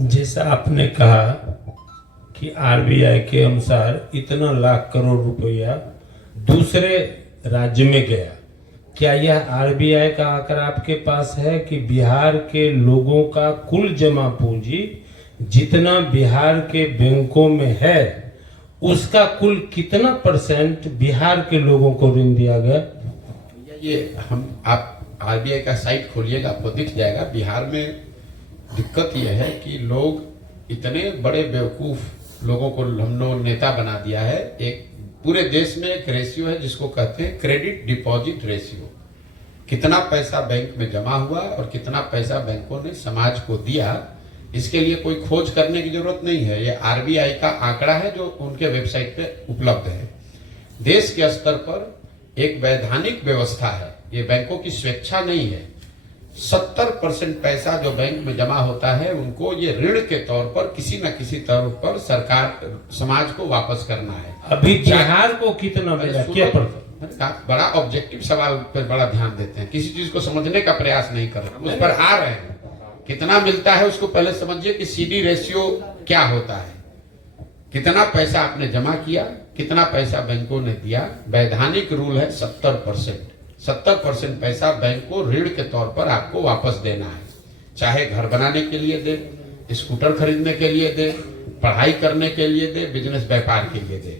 जैसा आपने कहा कि आरबीआई के अनुसार इतना लाख करोड़ रुपया दूसरे राज्य में गया, क्या यह आरबीआई का आंकड़ा आपके पास है कि बिहार के लोगों का कुल जमा पूंजी जितना बिहार के बैंकों में है उसका कुल कितना परसेंट बिहार के लोगों को ऋण दिया गया? ये आप आरबीआई का साइट खोलिएगा, आपको दिख जाएगा। बिहार में दिक्कत यह है कि लोग इतने बड़े बेवकूफ लोगों को हम लोग नेता बना दिया है। एक पूरे देश में एक रेशियो है जिसको कहते हैं क्रेडिट डिपॉजिट रेशियो। कितना पैसा बैंक में जमा हुआ और कितना पैसा बैंकों ने समाज को दिया, इसके लिए कोई खोज करने की जरूरत नहीं है। ये आरबीआई का आंकड़ा है जो उनके वेबसाइट पे उपलब्ध है। देश के स्तर पर एक वैधानिक व्यवस्था है, ये बैंकों की स्वेच्छा नहीं है। 70% पैसा जो बैंक में जमा होता है उनको ये ऋण के तौर पर किसी न किसी तौर पर सरकार समाज को वापस करना है। अभी बिहार को कितना मिला, क्या पड़ता? बड़ा ऑब्जेक्टिव सवाल पर बड़ा ध्यान देते हैं, किसी चीज को समझने का प्रयास नहीं कर रहे, उस पर आ रहे हैं। कितना मिलता है उसको पहले समझिए कि सीडी रेशियो क्या होता है, कितना पैसा आपने जमा किया, कितना पैसा बैंकों ने दिया। वैधानिक रूल है 70%। 70% पैसा बैंक को ऋण के तौर पर आपको वापस देना है, चाहे घर बनाने के लिए दे, स्कूटर खरीदने के लिए दे, पढ़ाई करने के लिए दे, बिजनेस व्यापार के लिए दे।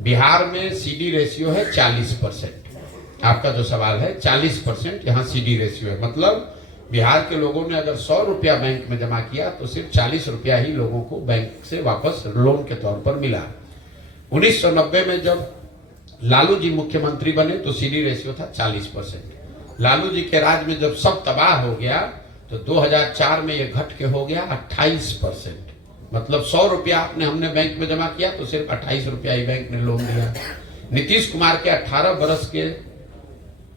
बिहार में सीडी रेशियो है 40%। आपका जो सवाल है 40% यहाँ सीडी रेशियो है, मतलब बिहार के लोगों ने अगर 100 रुपया बैंक में जमा किया तो सिर्फ 40 रुपया ही लोगों को बैंक से वापस लोन के तौर पर मिला। 1990 में जब लालू जी मुख्यमंत्री बने तो सीडी रेशियो था 40%। लालू जी के राज में जब सब तबाह हो गया तो 2004 में ये घट के हो गया 28%। मतलब 100 रुपया हमने बैंक में जमा किया तो सिर्फ 28 रुपया ही बैंक ने लोन दिया। नीतीश कुमार के 18 बरस के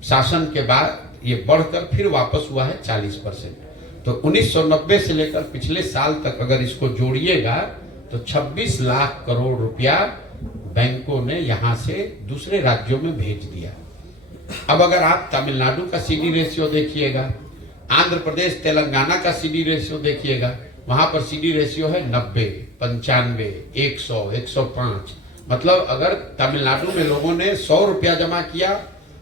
शासन के बाद ये बढ़कर फिर वापस हुआ है 40%। तो 1990 से लेकर पिछले साल तक अगर इसको जोड़िएगा तो 26 लाख करोड़ रुपया बैंकों ने यहां से दूसरे राज्यों में भेज दिया। अब अगर आप तमिलनाडु का सीडी रेशियो देखिएगा, आंध्र प्रदेश तेलंगाना का सीडी रेशियो देखिएगा, वहां पर सीडी रेशियो है 90, 95, 100, 105। मतलब अगर तमिलनाडु में लोगों ने 100 रुपया जमा किया,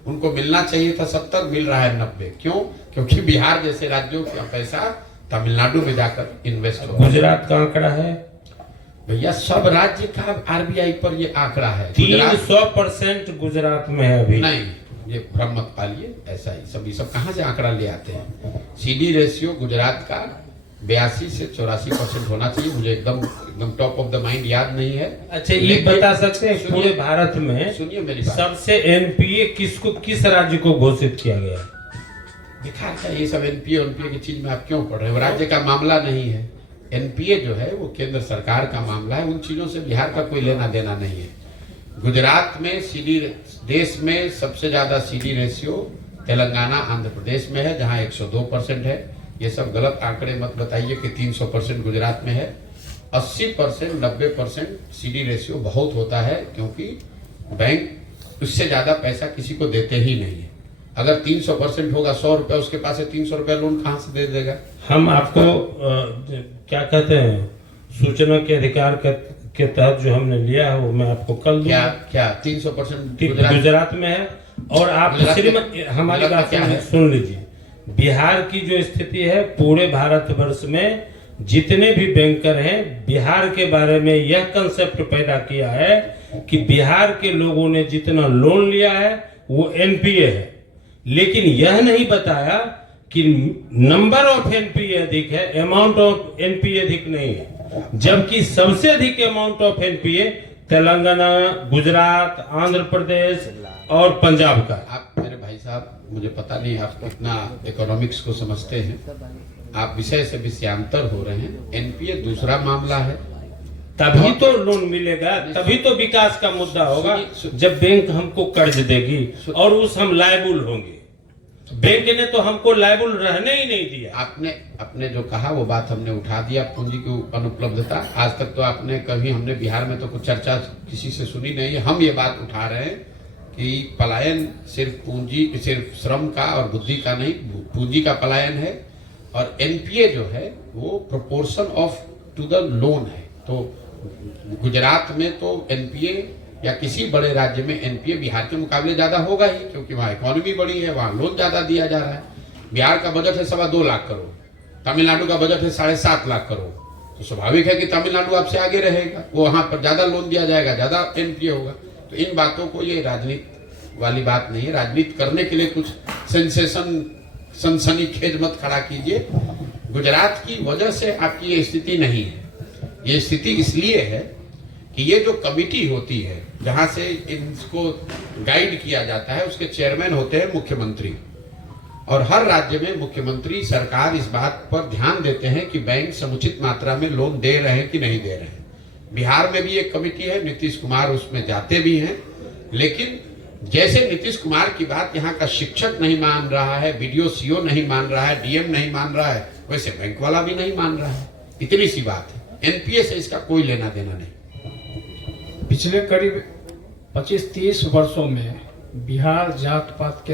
उनको मिलना चाहिए था 70, मिल रहा है 90। क्यों? क्योंकि बिहार जैसे राज्यों का पैसा तमिलनाडु में जाकर इन्वेस्ट हो। गुजरात का आंकड़ा है भैया, सब राज्य का आरबीआई पर ये आंकड़ा है। 300% गुजरात में है अभी। नहीं, ये भ्रम मत पालिए, ऐसा ही सब कहां से आंकड़ा ले आते हैं। सीडी रेशियो गुजरात का 82 से 84% होना चाहिए, मुझे एकदम टॉप ऑफ द माइंड याद नहीं है। अच्छा, ये बता सकते हैं पूरे भारत में सुनिए मेरी बात, सबसे एनपीए किस राज्य को घोषित किया गया? बेकार है ये सब एनपीए की चीज में आप क्यों पढ़ रहे हैं? राज्य का मामला नहीं है। एनपीए जो है वो केंद्र सरकार का मामला है, उन चीजों से बिहार का कोई लेना देना नहीं है। गुजरात में सीडी, देश में सबसे ज्यादा सीडी रेशियो तेलंगाना आंध्र प्रदेश में है जहां 102% है। ये सब गलत आंकड़े मत बताइए कि 300% गुजरात में है। 80%, 90% सीडी रेशियो बहुत होता है, क्योंकि बैंक उससे ज्यादा पैसा किसी को देते ही नहीं है। अगर 300% होगा, 100 रुपया उसके पास है, 300 रुपया लोन कहां से दे देगा? हम आपको क्या कहते हैं, सूचना के अधिकार के तहत जो हमने लिया है वो मैं आपको कल दूंगा। क्या 300% गुजरात में है? और आप हमारी बात सुन लीजिए। बिहार की जो स्थिति है, पूरे भारतवर्ष में जितने भी बैंकर हैं, बिहार के बारे में यह कंसेप्ट पैदा किया है कि बिहार के लोगों ने जितना लोन लिया है वो एनपीए है, लेकिन यह नहीं बताया कि नंबर ऑफ एनपीए अधिक है, अमाउंट ऑफ एनपीए अधिक नहीं है। जबकि सबसे अधिक amount of NPA Telangana, Gujarat, Andhra Pradesh और पंजाब का। आप मेरे भाई साहब, मुझे पता नहीं आप कितना इकोनॉमिक्स को समझते हैं, आप विषय से विषयांतर हो रहे हैं। एनपीए दूसरा मामला है, तभी तो लोन मिलेगा, तभी तो विकास का मुद्दा होगा जब बैंक हमको कर्ज देगी और उस हम लायबल होंगे। बैंक ने तो हमको लायबल रहने ही नहीं दिया। आपने जो कहा वो बात हमने उठा दिया, पूंजी की अनुपलब्धता। आज तक तो आपने कभी, हमने बिहार में तो कुछ चर्चा किसी से सुनी नहीं है। हम ये बात उठा रहे हैं कि पलायन सिर्फ श्रम का और बुद्धि का नहीं, पूंजी का पलायन है। और एनपीए जो है वो proportion of to the loan है। तो गुजरात में तो एनपीए या किसी बड़े राज्य में एनपीए बिहार के मुकाबले ज्यादा होगा ही, क्योंकि वहाँ इकोनॉमी बड़ी है, वहाँ लोन ज्यादा दिया जा रहा है। बिहार का बजट है 2.25 लाख करोड़, तमिलनाडु का बजट है 7.5 लाख करोड़, तो स्वाभाविक है कि तमिलनाडु आपसे आगे रहेगा, वो वहां पर ज्यादा लोन दिया जाएगा, ज्यादा एनपीए होगा। तो इन बातों को, ये राजनीति वाली बात नहीं है। राजनीति करने के लिए कुछ सेंसेशन, सनसनीखेज मत खड़ा कीजिए। गुजरात की वजह से आपकी ये स्थिति नहीं है। ये स्थिति इसलिए है कि ये जो कमिटी होती है जहां से इनको गाइड किया जाता है, उसके चेयरमैन होते हैं मुख्यमंत्री, और हर राज्य में मुख्यमंत्री, सरकार इस बात पर ध्यान देते हैं कि बैंक समुचित मात्रा में लोन दे रहे हैं कि नहीं दे रहे हैं। बिहार में भी एक कमिटी है, नीतीश कुमार उसमें जाते भी हैं, लेकिन जैसे नीतीश कुमार की बात यहाँ का शिक्षक नहीं मान रहा है, बीडीओ सीओ नहीं मान रहा है, डीएम नहीं मान रहा है, वैसे बैंक वाला भी नहीं मान रहा है। इतनी सी बात है। एनपीए से इसका कोई लेना देना नहीं। पिछले करीब 25-30 वर्षों में बिहार जात पात के